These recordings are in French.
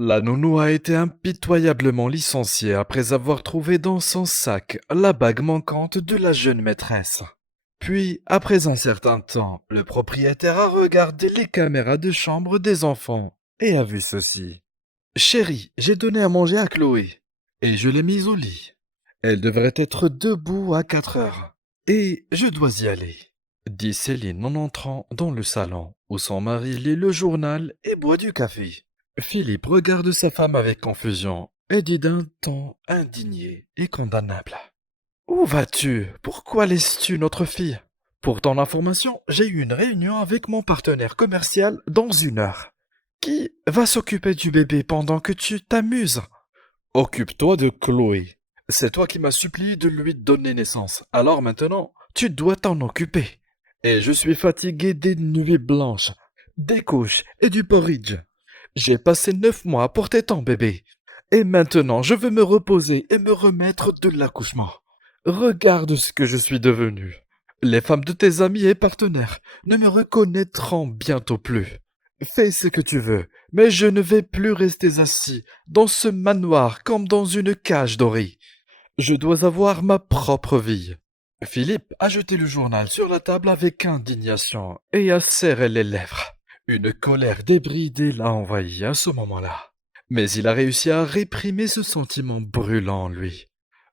La nounou a été impitoyablement licenciée après avoir trouvé dans son sac la bague manquante de la jeune maîtresse. Puis, après un certain temps, le propriétaire a regardé les caméras de chambre des enfants et a vu ceci. Chérie, j'ai donné à manger à Chloé et je l'ai mise au lit. Elle devrait être debout à 4 heures. Et je dois y aller, dit Céline en entrant dans le salon où son mari lit le journal et boit du café. Philippe regarde sa femme avec confusion et dit d'un ton indigné et condamnable. Où vas-tu? Pourquoi laisses-tu notre fille? Pour ton information, j'ai eu une réunion avec mon partenaire commercial dans 1 heure. Qui va s'occuper du bébé pendant que tu t'amuses? Occupe-toi de Chloé. C'est toi qui m'as supplié de lui donner naissance. Alors maintenant, tu dois t'en occuper. Et je suis fatigué des nuits blanches, des couches et du porridge. J'ai passé 9 mois à porter ton bébé. Et maintenant, je veux me reposer et me remettre de l'accouchement. Regarde ce que je suis devenu. Les femmes de tes amis et partenaires ne me reconnaîtront bientôt plus. Fais ce que tu veux, mais je ne vais plus rester assis dans ce manoir comme dans une cage dorée. Je dois avoir ma propre vie. Philippe a jeté le journal sur la table avec indignation et a serré les lèvres. Une colère débridée l'a envahi à ce moment-là. Mais il a réussi à réprimer ce sentiment brûlant en lui.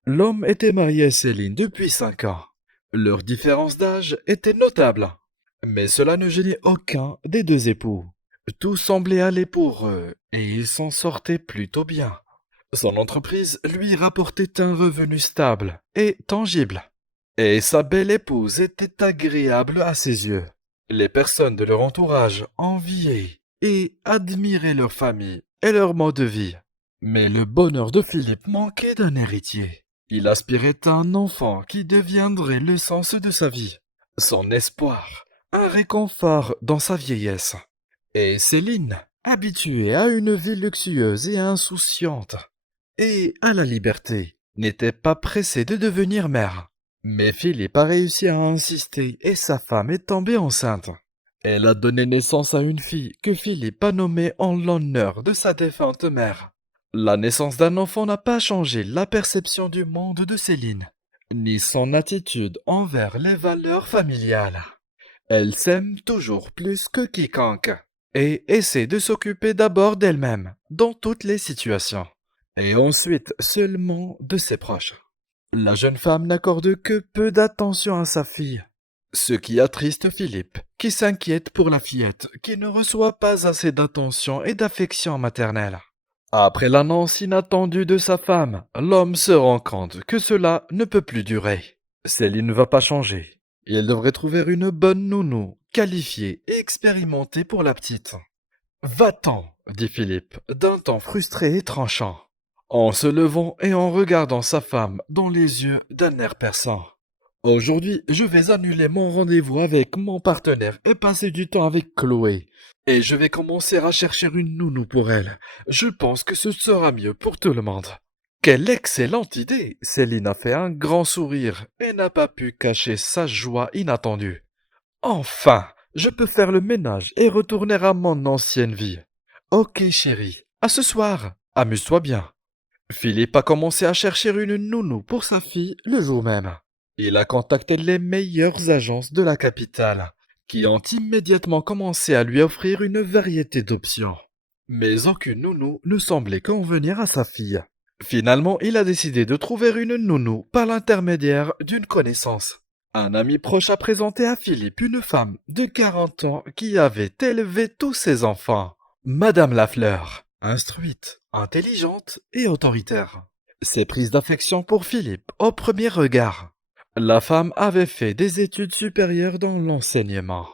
L'homme était marié à Céline depuis 5 ans. Leur différence d'âge était notable. Mais cela ne gênait aucun des deux époux. Tout semblait aller pour eux, et ils s'en sortaient plutôt bien. Son entreprise lui rapportait un revenu stable et tangible. Et sa belle épouse était agréable à ses yeux. Les personnes de leur entourage enviaient et admiraient leur famille et leur mode de vie. Mais le bonheur de Philippe manquait d'un héritier. Il aspirait à un enfant qui deviendrait le sens de sa vie, son espoir, un réconfort dans sa vieillesse. Et Céline, habituée à une vie luxueuse et insouciante, et à la liberté, n'était pas pressée de devenir mère. Mais Philippe a réussi à insister et sa femme est tombée enceinte. Elle a donné naissance à une fille que Philippe a nommée en l'honneur de sa défunte mère. La naissance d'un enfant n'a pas changé la perception du monde de Céline, ni son attitude envers les valeurs familiales. Elle s'aime toujours plus que quiconque et essaie de s'occuper d'abord d'elle-même dans toutes les situations, et ensuite seulement de ses proches. La jeune femme n'accorde que peu d'attention à sa fille, ce qui attriste Philippe, qui s'inquiète pour la fillette, qui ne reçoit pas assez d'attention et d'affection maternelle. Après l'annonce inattendue de sa femme, l'homme se rend compte que cela ne peut plus durer. Céline ne va pas changer. Il devrait trouver une bonne nounou, qualifiée et expérimentée pour la petite. Va-t'en, dit Philippe, d'un ton frustré et tranchant, en se levant et en regardant sa femme dans les yeux d'un air perçant. Aujourd'hui, je vais annuler mon rendez-vous avec mon partenaire et passer du temps avec Chloé. Et je vais commencer à chercher une nounou pour elle. Je pense que ce sera mieux pour tout le monde. Quelle excellente idée! Céline a fait un grand sourire et n'a pas pu cacher sa joie inattendue. Enfin, je peux faire le ménage et retourner à mon ancienne vie. Ok, chérie, à ce soir. Amuse-toi bien. Philippe a commencé à chercher une nounou pour sa fille le jour même. Il a contacté les meilleures agences de la capitale, qui ont immédiatement commencé à lui offrir une variété d'options. Mais aucune nounou ne semblait convenir à sa fille. Finalement, il a décidé de trouver une nounou par l'intermédiaire d'une connaissance. Un ami proche a présenté à Philippe une femme de 40 ans qui avait élevé tous ses enfants. Madame Lafleur, instruite, intelligente et autoritaire. Ses prises d'affection pour Philippe au premier regard. La femme avait fait des études supérieures dans l'enseignement.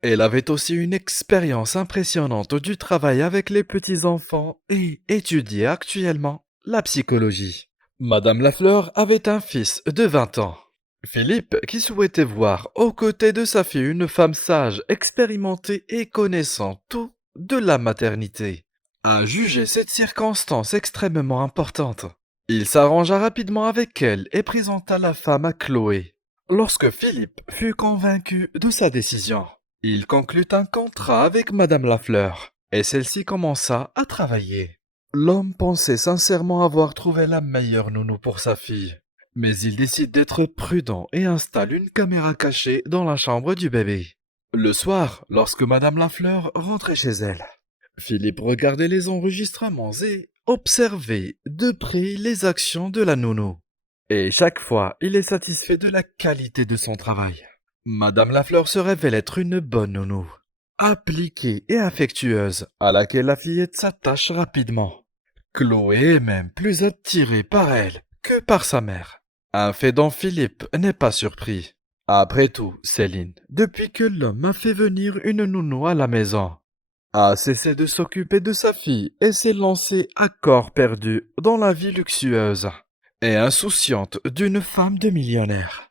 Elle avait aussi une expérience impressionnante du travail avec les petits-enfants et étudiait actuellement la psychologie. Madame Lafleur avait un fils de 20 ans. Philippe, qui souhaitait voir aux côtés de sa fille une femme sage, expérimentée et connaissant tout de la maternité, a jugé cette circonstance extrêmement importante. Il s'arrangea rapidement avec elle et présenta la femme à Chloé. Lorsque Philippe fut convaincu de sa décision, il conclut un contrat avec Madame Lafleur et celle-ci commença à travailler. L'homme pensait sincèrement avoir trouvé la meilleure nounou pour sa fille. Mais il décide d'être prudent et installe une caméra cachée dans la chambre du bébé. Le soir, lorsque Madame Lafleur rentrait chez elle, Philippe regardait les enregistrements et observait de près les actions de la nounou. Et chaque fois, il est satisfait de la qualité de son travail. Madame Lafleur se révèle être une bonne nounou, appliquée et affectueuse, à laquelle la fillette s'attache rapidement. Chloé est même plus attirée par elle que par sa mère. Un fait dont Philippe n'est pas surpris. Après tout, Céline, depuis que l'homme a fait venir une nounou à la maison, a cessé de s'occuper de sa fille et s'est lancé à corps perdu dans la vie luxueuse et insouciante d'une femme de millionnaire.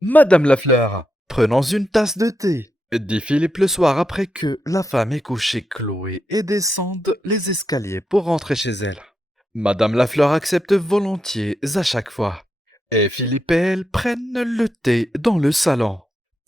Madame Lafleur, prenons une tasse de thé, dit Philippe le soir après que la femme ait couché Chloé et descende les escaliers pour rentrer chez elle. Madame Lafleur accepte volontiers à chaque fois, et Philippe et elle prennent le thé dans le salon.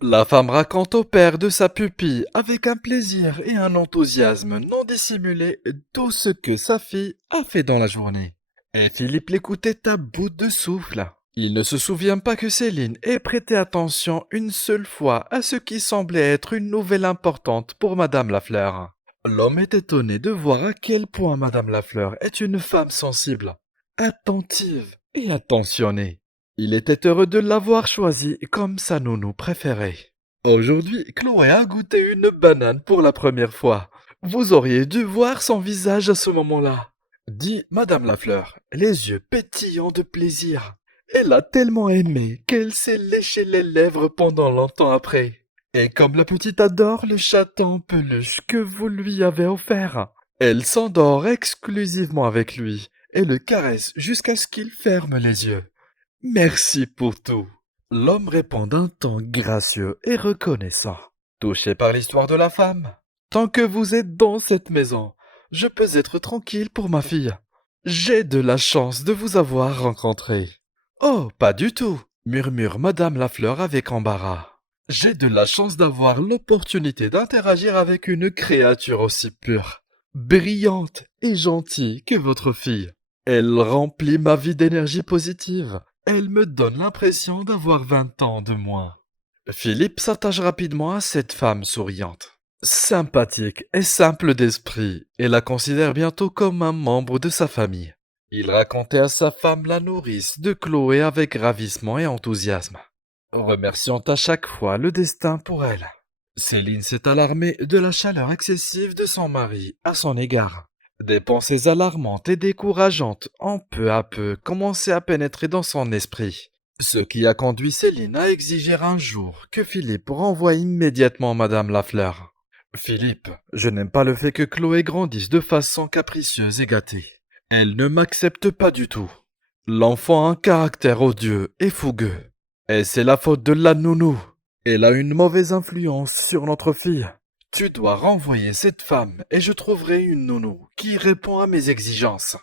La femme raconte au père de sa pupille avec un plaisir et un enthousiasme non dissimulé tout ce que sa fille a fait dans la journée. Et Philippe l'écoutait à bout de souffle. Il ne se souvient pas que Céline ait prêté attention une seule fois à ce qui semblait être une nouvelle importante pour Madame Lafleur. L'homme est étonné de voir à quel point Madame Lafleur est une femme sensible, attentive et attentionnée. Il était heureux de l'avoir choisie comme sa nounou préférée. Aujourd'hui, Chloé a goûté une banane pour la première fois. Vous auriez dû voir son visage à ce moment-là, dit Madame Lafleur, les yeux pétillants de plaisir. Elle a tellement aimé qu'elle s'est léché les lèvres pendant longtemps après. Et comme la petite adore le chaton en peluche que vous lui avez offert, elle s'endort exclusivement avec lui et le caresse jusqu'à ce qu'il ferme les yeux. Merci pour tout. L'homme répond d'un ton gracieux et reconnaissant. Touché par l'histoire de la femme. Tant que vous êtes dans cette maison, je peux être tranquille pour ma fille. J'ai de la chance de vous avoir rencontré. Oh, pas du tout, murmure Madame Lafleur avec embarras. J'ai de la chance d'avoir l'opportunité d'interagir avec une créature aussi pure, brillante et gentille que votre fille. Elle remplit ma vie d'énergie positive. Elle me donne l'impression d'avoir 20 ans de moins. Philippe s'attache rapidement à cette femme souriante. Sympathique et simple d'esprit, et la considère bientôt comme un membre de sa famille. Il racontait à sa femme la nourrice de Chloé avec ravissement et enthousiasme, remerciant à chaque fois le destin pour elle. Céline s'est alarmée de la chaleur excessive de son mari à son égard. Des pensées alarmantes et décourageantes ont peu à peu commencé à pénétrer dans son esprit, ce qui a conduit Céline à exiger un jour que Philippe renvoie immédiatement Madame Lafleur. Philippe, je n'aime pas le fait que Chloé grandisse de façon capricieuse et gâtée. Elle ne m'accepte pas du tout. L'enfant a un caractère odieux et fougueux. Et c'est la faute de la nounou. Elle a une mauvaise influence sur notre fille. Tu dois renvoyer cette femme et je trouverai une nounou qui répond à mes exigences.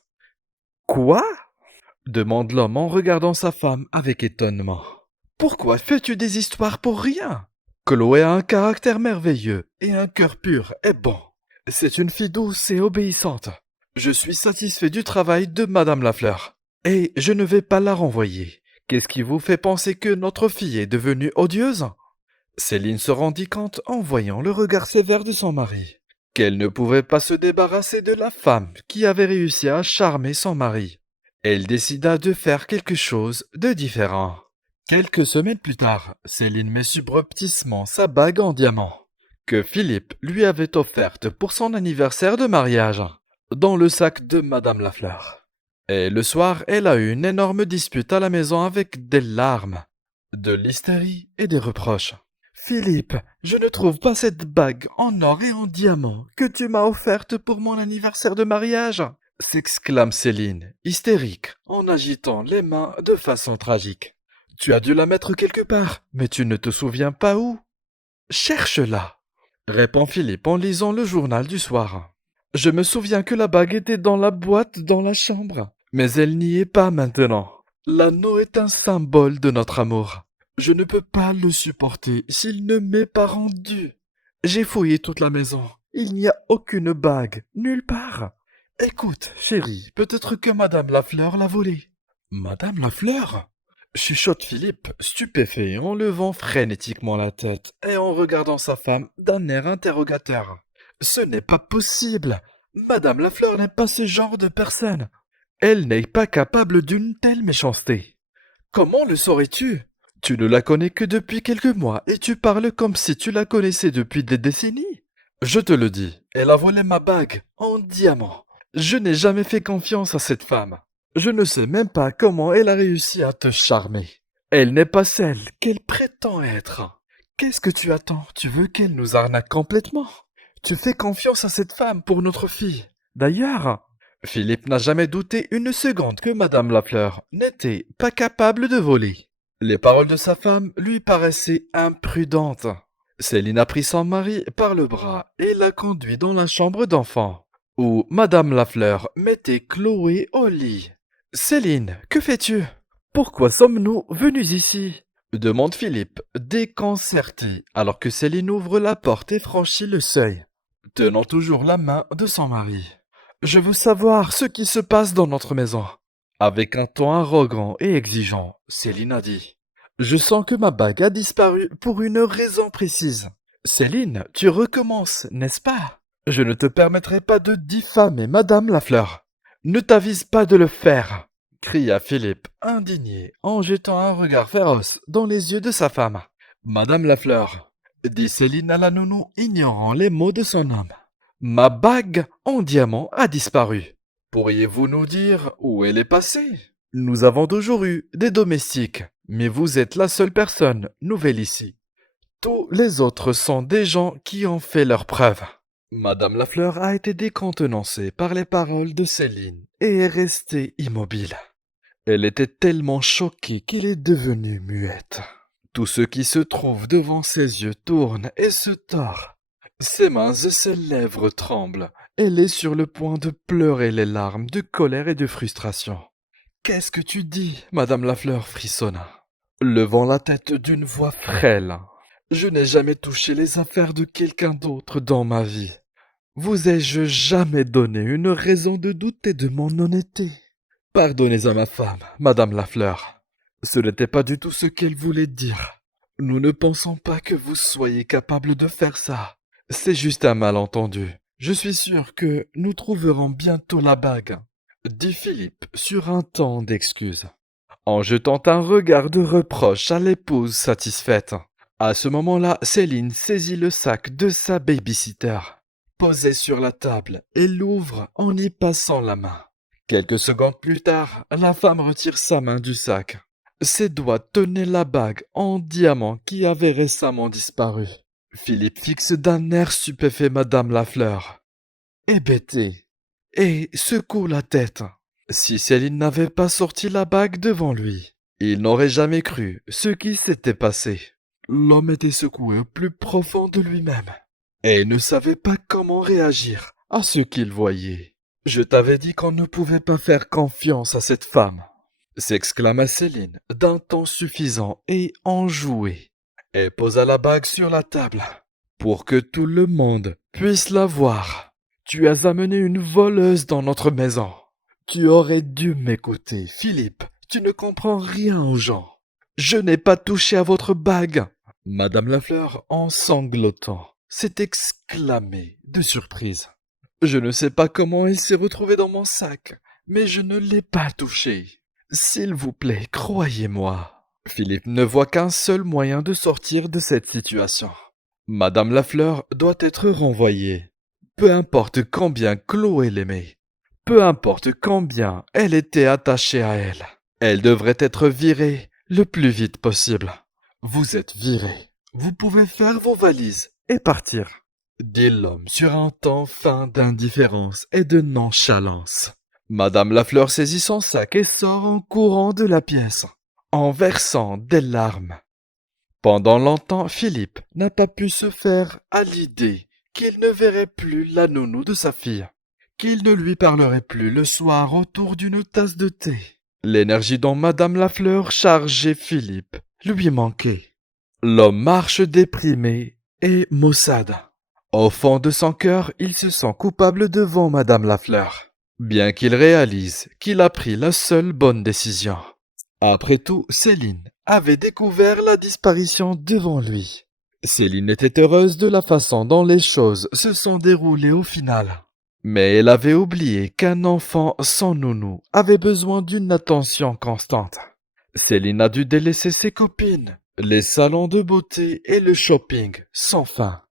Quoi? Demande l'homme en regardant sa femme avec étonnement. Pourquoi fais-tu des histoires pour rien? Chloé a un caractère merveilleux et un cœur pur et bon. C'est une fille douce et obéissante. Je suis satisfait du travail de Madame Lafleur. Et je ne vais pas la renvoyer. Qu'est-ce qui vous fait penser que notre fille est devenue odieuse? Céline se rendit compte en voyant le regard sévère de son mari, qu'elle ne pouvait pas se débarrasser de la femme qui avait réussi à charmer son mari. Elle décida de faire quelque chose de différent. Quelques semaines plus tard, Céline met subrepticement sa bague en diamant, que Philippe lui avait offerte pour son anniversaire de mariage, dans le sac de Madame Lafleur. Et le soir, elle a eu une énorme dispute à la maison avec des larmes, de l'hystérie et des reproches. Philippe, je ne trouve pas cette bague en or et en diamant que tu m'as offerte pour mon anniversaire de mariage, s'exclame Céline, hystérique, en agitant les mains de façon tragique. Tu as dû la mettre quelque part, mais tu ne te souviens pas où? Cherche-la, répond Philippe en lisant le journal du soir. Je me souviens que la bague était dans la boîte dans la chambre, mais elle n'y est pas maintenant. L'anneau est un symbole de notre amour. Je ne peux pas le supporter s'il ne m'est pas rendu. J'ai fouillé toute la maison. Il n'y a aucune bague, nulle part. Écoute, chérie, peut-être que Madame Lafleur l'a volé. Madame Lafleur? Chuchote Philippe, stupéfait, en levant frénétiquement la tête et en regardant sa femme d'un air interrogateur. Ce n'est pas possible. Madame Lafleur n'est pas ce genre de personne. Elle n'est pas capable d'une telle méchanceté. Comment le saurais-tu? Tu ne la connais que depuis quelques mois et tu parles comme si tu la connaissais depuis des décennies. Je te le dis, elle a volé ma bague en diamant. Je n'ai jamais fait confiance à cette femme. Je ne sais même pas comment elle a réussi à te charmer. Elle n'est pas celle qu'elle prétend être. Qu'est-ce que tu attends? Tu veux qu'elle nous arnaque complètement? Tu fais confiance à cette femme pour notre fille. D'ailleurs, Philippe n'a jamais douté une seconde que Madame Lafleur n'était pas capable de voler. Les paroles de sa femme lui paraissaient imprudentes. Céline a pris son mari par le bras et l'a conduit dans la chambre d'enfant, où Madame Lafleur mettait Chloé au lit. Céline, que fais-tu? Pourquoi sommes-nous venus ici? Demande Philippe, déconcerté, alors que Céline ouvre la porte et franchit le seuil, tenant toujours la main de son mari. Je veux savoir ce qui se passe dans notre maison. Avec un ton arrogant et exigeant, Céline a dit. Je sens que ma bague a disparu pour une raison précise. Céline, tu recommences, n'est-ce pas? Je ne te permettrai pas de diffamer Madame Lafleur. Ne t'avise pas de le faire, cria Philippe, indigné, en jetant un regard féroce dans les yeux de sa femme. Madame Lafleur, dit Céline à la nounou, ignorant les mots de son homme. Ma bague en diamant a disparu. Pourriez-vous nous dire où elle est passée? Nous avons toujours eu des domestiques, mais vous êtes la seule personne nouvelle ici. Tous les autres sont des gens qui ont fait leurs preuves. Madame Lafleur a été décontenancée par les paroles de Céline et est restée immobile. Elle était tellement choquée qu'elle est devenue muette. Tout ce qui se trouve devant ses yeux tourne et se tord. Ses mains et ses lèvres tremblent. Elle est sur le point de pleurer les larmes de colère et de frustration. Qu'est-ce que tu dis? Madame Lafleur frissonna, levant la tête d'une voix frêle. Je n'ai jamais touché les affaires de quelqu'un d'autre dans ma vie. Vous ai-je jamais donné une raison de douter de mon honnêteté? Pardonnez à ma femme, Madame Lafleur. Ce n'était pas du tout ce qu'elle voulait dire. Nous ne pensons pas que vous soyez capable de faire ça. C'est juste un malentendu. Je suis sûr que nous trouverons bientôt la bague, dit Philippe sur un ton d'excuse, en jetant un regard de reproche à l'épouse satisfaite. À ce moment-là, Céline saisit le sac de sa babysitter, posé sur la table, et l'ouvre en y passant la main. Quelques secondes plus tard, la femme retire sa main du sac. Ses doigts tenaient la bague en diamant qui avait récemment disparu. Philippe fixe d'un air stupéfait Madame Lafleur, hébété, et secoue la tête. Si Céline n'avait pas sorti la bague devant lui, il n'aurait jamais cru ce qui s'était passé. L'homme était secoué au plus profond de lui-même, et ne savait pas comment réagir à ce qu'il voyait. « Je t'avais dit qu'on ne pouvait pas faire confiance à cette femme !» s'exclama Céline d'un ton suffisant et enjoué, et posa la bague sur la table pour que tout le monde puisse la voir. Tu as amené une voleuse dans notre maison. Tu aurais dû m'écouter, Philippe. Tu ne comprends rien aux gens. Je n'ai pas touché à votre bague. Madame Lafleur, en sanglotant, s'est exclamée de surprise. Je ne sais pas comment elle s'est retrouvée dans mon sac, mais je ne l'ai pas touchée. S'il vous plaît, croyez-moi. Philippe ne voit qu'un seul moyen de sortir de cette situation. Madame Lafleur doit être renvoyée. Peu importe combien Chloé l'aimait, peu importe combien elle était attachée à elle, elle devrait être virée le plus vite possible. Vous êtes viré. Vous pouvez faire vos valises et partir, dit l'homme sur un ton fin d'indifférence et de nonchalance. Madame Lafleur saisit son sac et sort en courant de la pièce, en versant des larmes. Pendant longtemps, Philippe n'a pas pu se faire à l'idée qu'il ne verrait plus la nounou de sa fille, qu'il ne lui parlerait plus le soir autour d'une tasse de thé. L'énergie dont Madame Lafleur chargeait Philippe lui manquait. L'homme marche déprimé et maussade. Au fond de son cœur, il se sent coupable devant Madame Lafleur. bien qu'il réalise qu'il a pris la seule bonne décision. Après tout, Céline avait découvert la disparition devant lui. Céline était heureuse de la façon dont les choses se sont déroulées au final. Mais elle avait oublié qu'un enfant sans nounou avait besoin d'une attention constante. Céline a dû délaisser ses copines, les salons de beauté et le shopping sans fin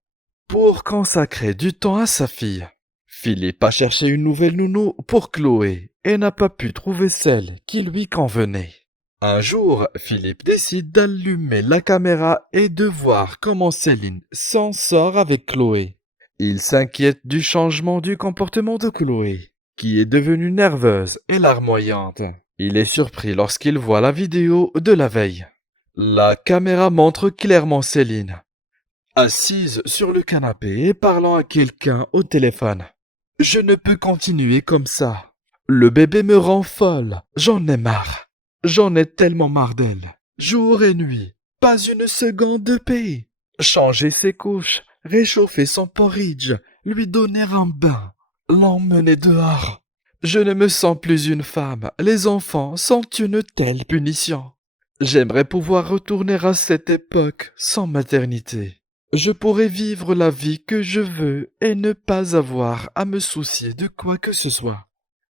pour consacrer du temps à sa fille. Philippe a cherché une nouvelle nounou pour Chloé et n'a pas pu trouver celle qui lui convenait. Un jour, Philippe décide d'allumer la caméra et de voir comment Céline s'en sort avec Chloé. Il s'inquiète du changement du comportement de Chloé, qui est devenue nerveuse et larmoyante. Il est surpris lorsqu'il voit la vidéo de la veille. La caméra montre clairement Céline, assise sur le canapé et parlant à quelqu'un au téléphone. Je ne peux continuer comme ça. Le bébé me rend folle. J'en ai marre. J'en ai tellement marre d'elle. Jour et nuit. Pas une seconde de paix. Changer ses couches, réchauffer son porridge, lui donner un bain, l'emmener dehors. Je ne me sens plus une femme. Les enfants sont une telle punition. J'aimerais pouvoir retourner à cette époque sans maternité. Je pourrais vivre la vie que je veux et ne pas avoir à me soucier de quoi que ce soit.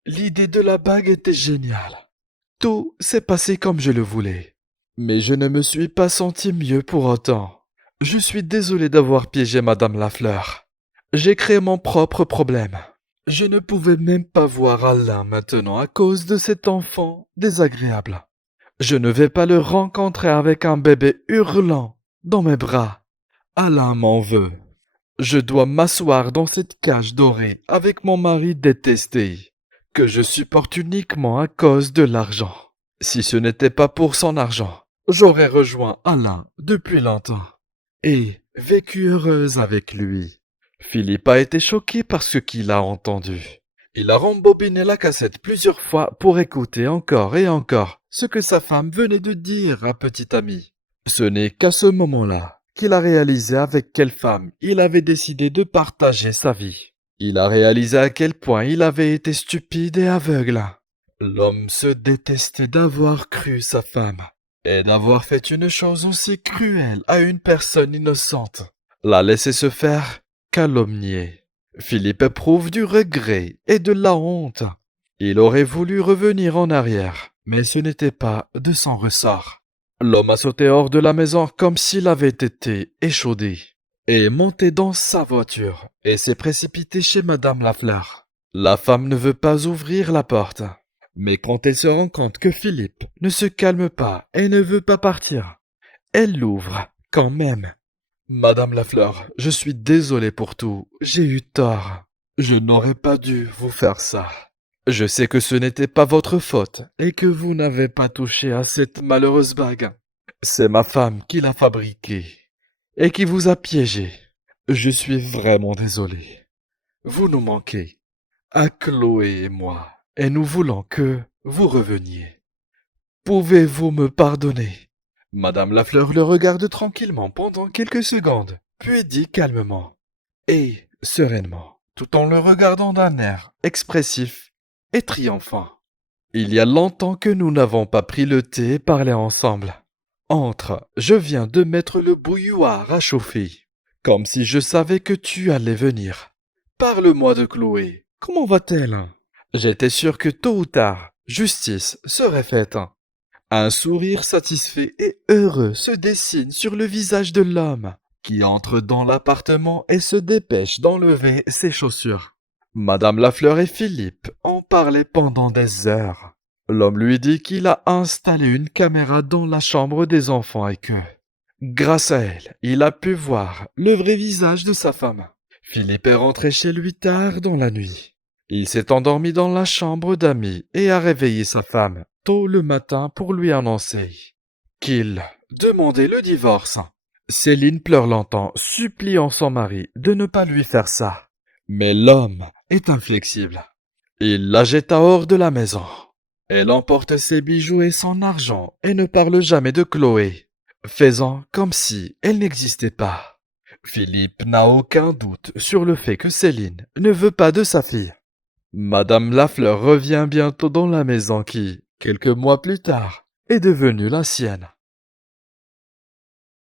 L'idée de la bague était géniale. Tout s'est passé comme je le voulais. Mais je ne me suis pas senti mieux pour autant. Je suis désolé d'avoir piégé Madame Lafleur. J'ai créé mon propre problème. Je ne pouvais même pas voir Alain maintenant à cause de cet enfant désagréable. Je ne vais pas le rencontrer avec un bébé hurlant dans mes bras. Alain m'en veut. Je dois m'asseoir dans cette cage dorée avec mon mari détesté, que je supporte uniquement à cause de l'argent. Si ce n'était pas pour son argent, j'aurais rejoint Alain depuis longtemps et vécu heureuse avec lui. Philippe a été choqué par ce qu'il a entendu. Il a rembobiné la cassette plusieurs fois pour écouter encore et encore ce que sa femme venait de dire à Petit Ami. Ce n'est qu'à ce moment-là qu'il a réalisé avec quelle femme il avait décidé de partager sa vie. Il a réalisé à quel point il avait été stupide et aveugle. L'homme se détestait d'avoir cru sa femme et d'avoir fait une chose aussi cruelle à une personne innocente. La laisser se faire calomnier. Philippe éprouve du regret et de la honte. Il aurait voulu revenir en arrière, mais ce n'était pas de son ressort. L'homme a sauté hors de la maison comme s'il avait été échaudé, et monté dans sa voiture, et s'est précipité chez Madame Lafleur. La femme ne veut pas ouvrir la porte, mais quand elle se rend compte que Philippe ne se calme pas et ne veut pas partir, elle l'ouvre quand même. Madame Lafleur, je suis désolé pour tout, j'ai eu tort. Je n'aurais pas dû vous faire ça. Je sais que ce n'était pas votre faute et que vous n'avez pas touché à cette malheureuse bague. C'est ma femme qui l'a fabriquée et qui vous a piégé. Je suis vraiment désolé. Vous nous manquez, à Chloé et moi, et nous voulons que vous reveniez. Pouvez-vous me pardonner? Madame Lafleur le regarde tranquillement pendant quelques secondes, puis dit calmement et sereinement, tout en le regardant d'un air expressif et triomphant. Il y a longtemps que nous n'avons pas pris le thé et parlé ensemble. Entre, je viens de mettre le bouilloire à chauffer, comme si je savais que tu allais venir. Parle-moi de Chloé, comment va-t-elle? J'étais sûr que tôt ou tard, justice serait faite. Un sourire satisfait et heureux se dessine sur le visage de l'homme, qui entre dans l'appartement et se dépêche d'enlever ses chaussures. Madame Lafleur et Philippe en parlaient pendant des heures. L'homme lui dit qu'il a installé une caméra dans la chambre des enfants et que, grâce à elle, il a pu voir le vrai visage de sa femme. Philippe est rentré chez lui tard dans la nuit. Il s'est endormi dans la chambre d'amis et a réveillé sa femme tôt le matin pour lui annoncer qu'il demandait le divorce. Céline pleure longtemps, suppliant son mari de ne pas lui faire ça. Mais l'homme est inflexible. Il la jeta hors de la maison. Elle emporte ses bijoux et son argent et ne parle jamais de Chloé, faisant comme si elle n'existait pas. Philippe n'a aucun doute sur le fait que Céline ne veut pas de sa fille. Madame Lafleur revient bientôt dans la maison qui, quelques mois plus tard, est devenue la sienne.